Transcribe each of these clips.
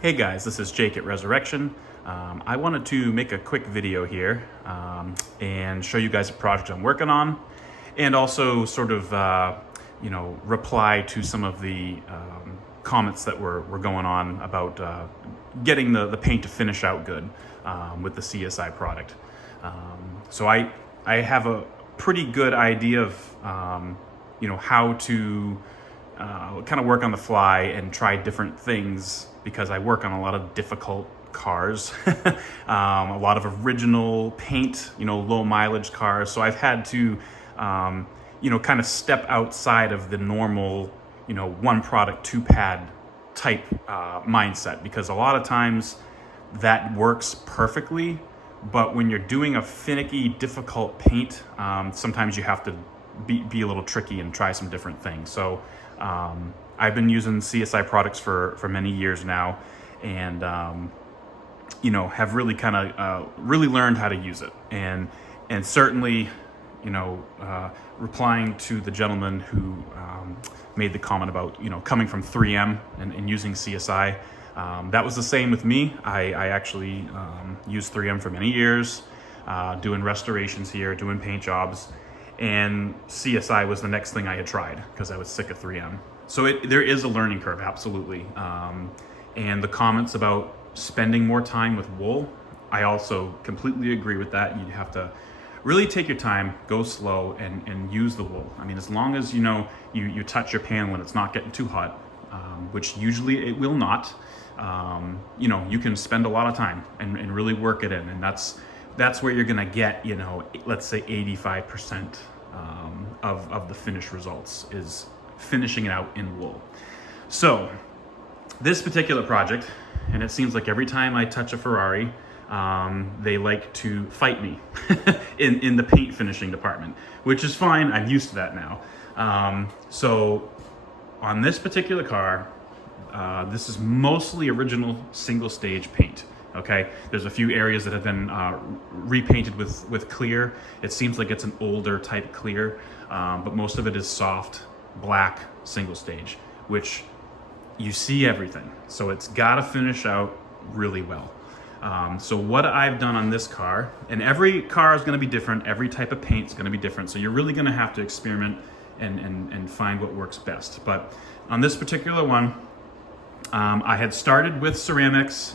Hey guys, this is Jake at Resurrection. I wanted to make a quick video here and show you guys a project I'm working on, and also sort of reply to some of the comments that were going on about getting the paint to finish out good with the CSI product. So I have a pretty good idea of how to kind of work on the fly and try different things, because I work on a lot of difficult cars, a lot of original paint, low mileage cars. So I've had to, kind of step outside of the normal, one product, two pad type mindset, because a lot of times that works perfectly. But when you're doing a finicky, difficult paint, sometimes you have to be a little tricky and try some different things. So I've been using CSI products for many years now, and have really kind of really learned how to use it, and certainly replying to the gentleman who made the comment about coming from 3M and using CSI. That was the same with me. I actually used 3M for many years, doing restorations here, doing paint jobs, and CSI was the next thing I had tried because I was sick of 3M. So there is a learning curve, absolutely. And the comments about spending more time with wool, I also completely agree with that. You have to really take your time, go slow, and use the wool. I mean, as long as you touch your panel and it's not getting too hot, which usually it will not, you can spend a lot of time and really work it in, and that's where you're gonna get, let's say 85% of the finished results is finishing it out in wool. So this particular project, and it seems like every time I touch a Ferrari, they like to fight me in the paint finishing department, which is fine. I'm used to that now. So on this particular car, this is mostly original single stage paint. Okay, there's a few areas that have been repainted with clear. It seems like it's an older type clear, but most of it is soft black single stage, which you see everything. So it's got to finish out really well. So what I've done on this car, and every car is going to be different, every type of paint is going to be different, so you're really going to have to experiment and find what works best. But on this particular one, I had started with CeramX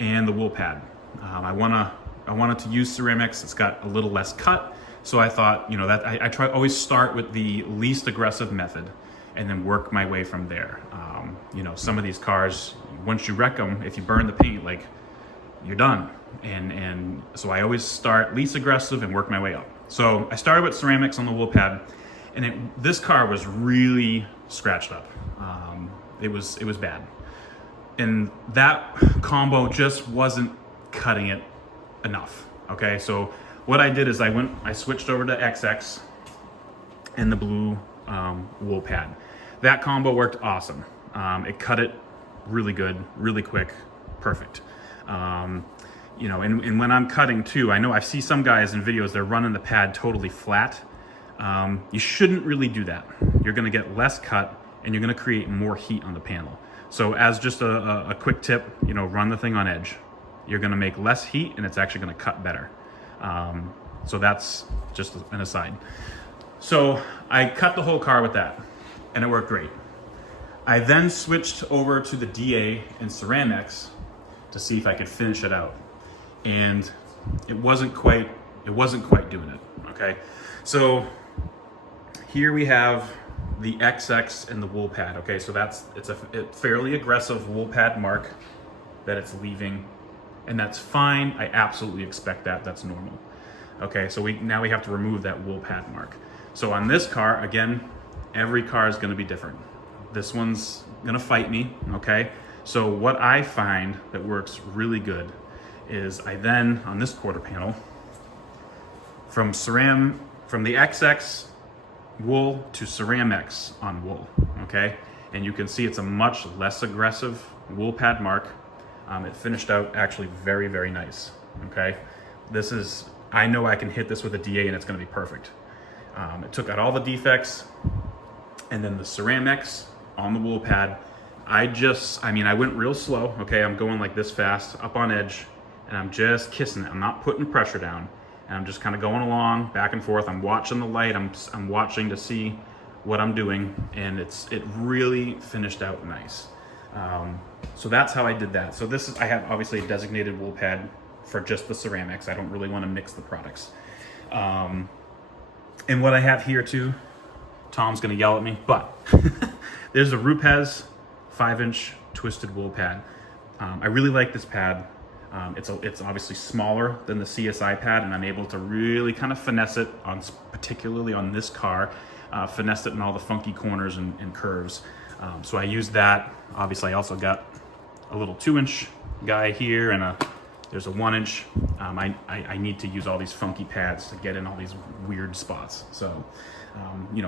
and the wool pad. I wanted to use CeramX. It's got a little less cut, so I thought, that I always start with the least aggressive method and then work my way from there. Some of these cars, once you wreck them, if you burn the paint, like, you're done. And so I always start least aggressive and work my way up. So I started with CeramX on the wool pad, and this car was really scratched up. It was bad. And that combo just wasn't cutting it enough. Okay, so what I did is I switched over to XX and the blue wool pad. That combo worked awesome. It cut it really good, really quick, perfect. And when I'm cutting too, I see some guys in videos, they're running the pad totally flat. You shouldn't really do that. You're gonna get less cut and you're gonna create more heat on the panel. So as just a quick tip, run the thing on edge. You're gonna make less heat and it's actually gonna cut better. So that's just an aside. So I cut the whole car with that and it worked great. I then switched over to the DA and CeramX to see if I could finish it out. And it wasn't quite doing it, okay? So here we have the XX and the wool pad, okay? So it's a fairly aggressive wool pad mark that it's leaving, and that's fine. I absolutely expect that, that's normal. Okay, so now we have to remove that wool pad mark. So on this car, again, every car is gonna be different. This one's gonna fight me, okay? So what I find that works really good is I then, on this quarter panel, from the XX wool to CeramX on wool, okay? And you can see it's a much less aggressive wool pad mark. It finished out actually very, very nice, okay? I know I can hit this with a DA and it's gonna be perfect. It took out all the defects, and then the CeramX on the wool pad I mean, I went real slow, okay? I'm going like this fast, up on edge, and I'm just kissing it. I'm not putting pressure down. And I'm just kind of going along, back and forth. I'm watching the light. I'm watching to see what I'm doing, and it really finished out nice. So that's how I did that. So I have obviously a designated wool pad for just the CeramX. I don't really want to mix the products. And what I have here too, Tom's gonna yell at me, but there's a Rupes 5-inch twisted wool pad. I really like this pad. It's obviously smaller than the CSI pad, and I'm able to really kind of finesse it particularly on this car, finesse it in all the funky corners and curves. So I used that. Obviously, I also got a little 2-inch guy here, and there's a 1-inch. I need to use all these funky pads to get in all these weird spots. So,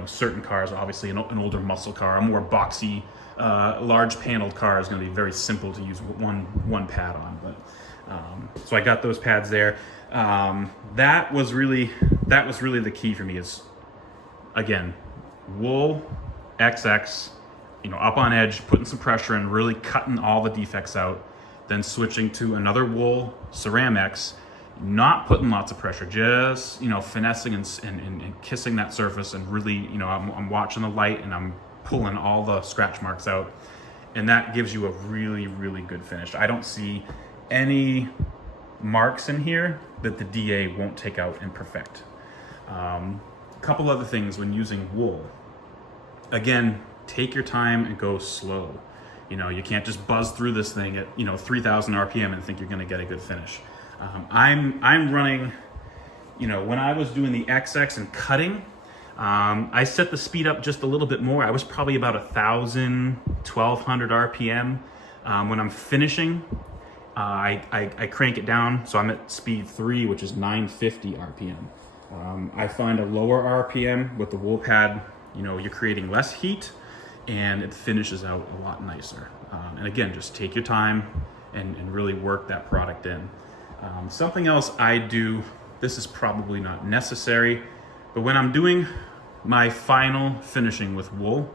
certain cars, obviously an older muscle car, a more boxy, large paneled car is going to be very simple to use one pad on. But so I got those pads there. That was really the key for me. Is again, wool, XX, up on edge, putting some pressure in, really cutting all the defects out, then switching to another wool CeramX, not putting lots of pressure, just finessing and kissing that surface, and really I'm watching the light and I'm pulling all the scratch marks out, and that gives you a really, really good finish. I don't see any marks in here that the DA won't take out and perfect. A couple other things when using wool. Again, take your time and go slow. You can't just buzz through this thing at 3,000 RPM and think you're going to get a good finish. I'm running, when I was doing the XX and cutting, I set the speed up just a little bit more. I was probably about 1,000, 1,200 RPM. When I'm finishing, I crank it down, so I'm at speed 3, which is 950 RPM. I find a lower RPM with the wool pad, you're creating less heat, and it finishes out a lot nicer. And again, just take your time and really work that product in. Something else I do, this is probably not necessary, but when I'm doing my final finishing with wool,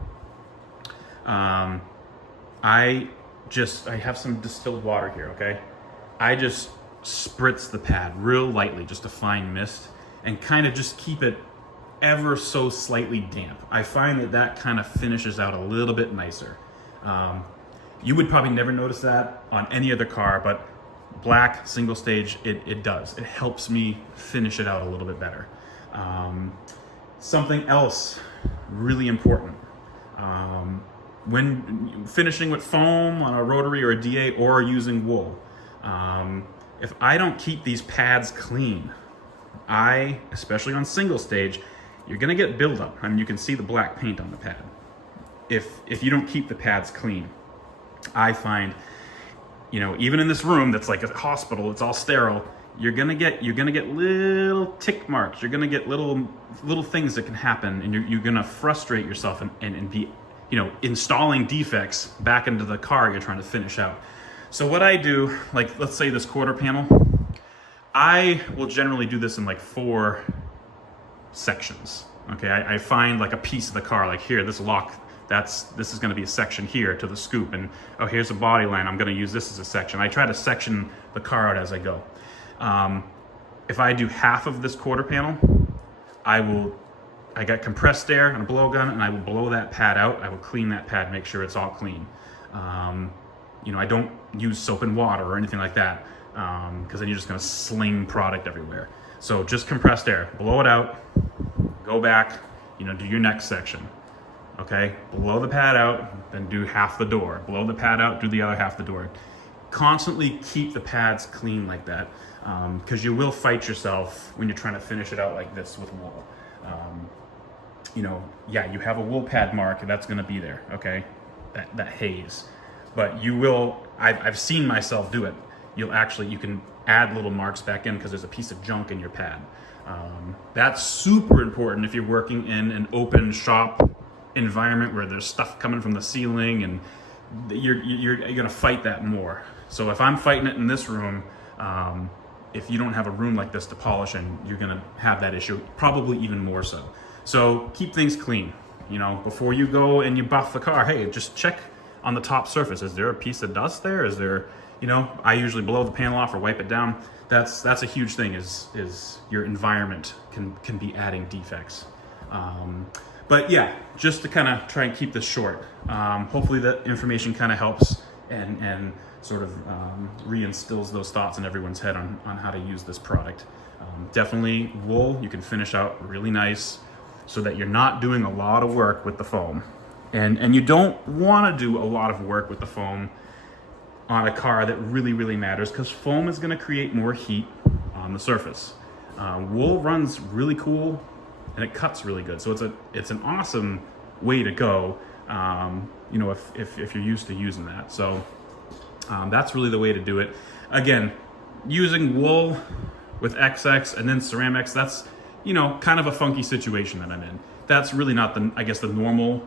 I have some distilled water here, okay? I just spritz the pad real lightly, just a fine mist, and kind of just keep it ever so slightly damp. I find that kind of finishes out a little bit nicer. You would probably never notice that on any other car, but black single stage, it does. It helps me finish it out a little bit better. Something else really important. When finishing with foam on a rotary or a DA or using wool, if I don't keep these pads clean, especially on single stage, you're gonna get buildup. I mean, you can see the black paint on the pad. If you don't keep the pads clean, I find, even in this room that's like a hospital, it's all sterile, you're gonna get little tick marks. You're gonna get little things that can happen, and you're gonna frustrate yourself and be, installing defects back into the car you're trying to finish out. So what I do, like let's say this quarter panel, I will generally do this in like 4 sections. Okay, I find like a piece of the car, like here, this lock, this is going to be a section here to the scoop, and here's a body line, I'm going to use this as a section. I try to section the car out as I go. If I do half of this quarter panel, I got compressed air and a blowgun, and I will blow that pad out. I will clean that pad, make sure it's all clean. I don't use soap and water or anything like that, because then you're just going to sling product everywhere. So just compressed air, blow it out, go back, do your next section. Okay, blow the pad out, then do half the door. Blow the pad out, do the other half the door. Constantly keep the pads clean like that, because you will fight yourself when you're trying to finish it out like this with wool. You have a wool pad mark, that's going to be there, okay? That haze. But you will, I've seen myself do it. You can add little marks back in because there's a piece of junk in your pad. That's super important if you're working in an open shop environment where there's stuff coming from the ceiling, and you're gonna fight that more. So if I'm fighting it in this room, if you don't have a room like this to polish in, you're gonna have that issue, probably even more so. So keep things clean. Before you go and you buff the car, hey, just check on the top surface. Is there a piece of dust there? Is there, you know, I usually blow the panel off or wipe it down. That's a huge thing, is your environment can be adding defects. But yeah, just to kind of try and keep this short. Hopefully that information kind of helps and sort of reinstills those thoughts in everyone's head on how to use this product. Definitely wool, you can finish out really nice so that you're not doing a lot of work with the foam. And you don't want to do a lot of work with the foam on a car that really matters, because foam is going to create more heat on the surface. Wool runs really cool and it cuts really good, so it's an awesome way to go, you know, if you're used to using that. So that's really the way to do it. Again, using wool with XX and then CeramX, that's, you know, kind of a funky situation that I'm in. That's really not I guess the normal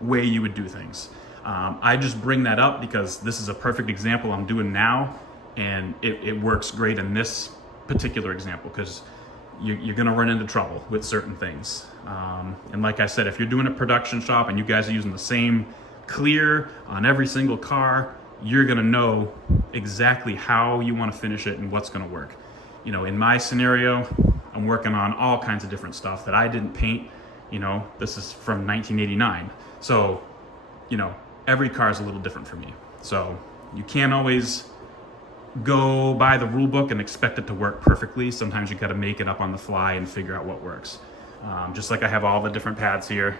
way you would do things. I just bring that up because this is a perfect example I'm doing now, and it works great in this particular example, because you're gonna run into trouble with certain things. And like I said, if you're doing a production shop and you guys are using the same clear on every single car, you're gonna know exactly how you wanna finish it and what's gonna work. You know, in my scenario, I'm working on all kinds of different stuff that I didn't paint. You know, this is from 1989. So, you know, every car is a little different for me. So you can't always go by the rule book and expect it to work perfectly. Sometimes you got to make it up on the fly and figure out what works. Just like I have all the different pads here.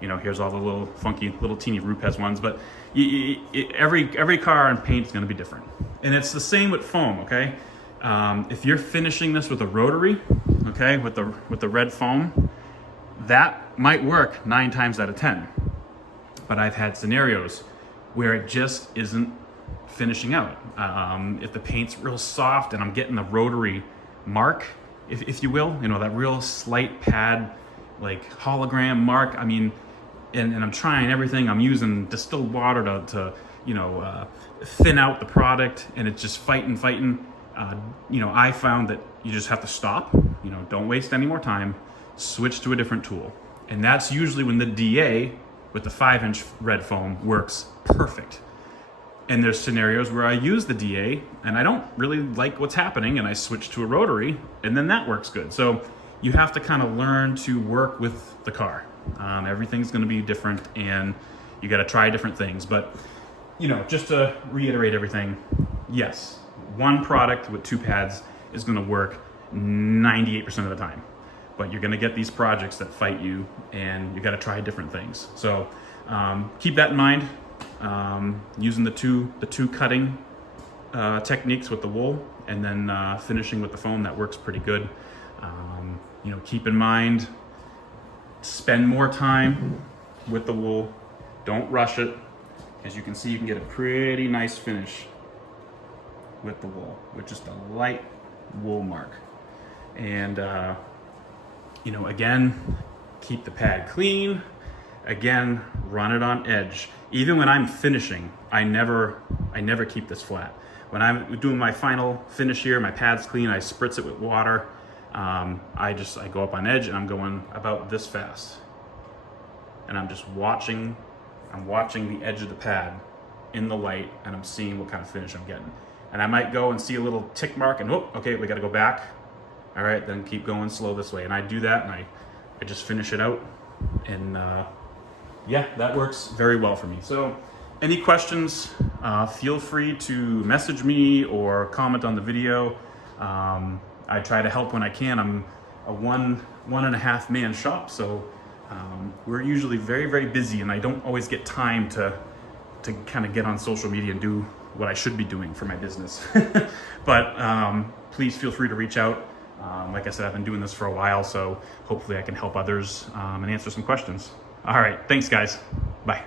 You know, here's all the little funky, little teeny Rupes ones, but every car and paint is going to be different. And it's the same with foam, okay? If you're finishing this with a rotary, okay, with the red foam, that might work 9 times out of 10. But I've had scenarios where it just isn't finishing out. If the paint's real soft and I'm getting the rotary mark, if you will, you know, that real slight pad, like hologram mark, I mean, and I'm trying everything. I'm using distilled water to you know, thin out the product, and it's just fighting. You know, I found that you just have to stop, you know, don't waste any more time, switch to a different tool. And that's usually when the DA with the 5-inch red foam works perfect. And there's scenarios where I use the DA and I don't really like what's happening, and I switch to a rotary, and then that works good. So you have to kind of learn to work with the car. Everything's going to be different, and you got to try different things. But, you know, just to reiterate everything, yes, one product with 2 pads is going to work 98% of the time. But you're going to get these projects that fight you, and you got to try different things. So keep that in mind. Using the two cutting techniques with the wool, and then finishing with the foam, that works pretty good. You know, keep in mind, spend more time with the wool. Don't rush it. As you can see, you can get a pretty nice finish with the wool, with just a light wool mark. And you know, again, keep the pad clean. Again, run it on edge. Even when I'm finishing, I never keep this flat. When I'm doing my final finish here, my pad's clean, I spritz it with water. I go up on edge, and I'm going about this fast. And I'm just watching the edge of the pad in the light, and I'm seeing what kind of finish I'm getting. And I might go and see a little tick mark, and oh, okay, we gotta go back. All right, then keep going slow this way. And I do that, and I just finish it out. And yeah, that works very well for me. So any questions, feel free to message me or comment on the video. I try to help when I can. I'm a one and a half man shop, so we're usually very busy, and I don't always get time to kind of get on social media and do what I should be doing for my business. But please feel free to reach out. Like I said, I've been doing this for a while, so hopefully I can help others and answer some questions. All right, thanks guys. Bye.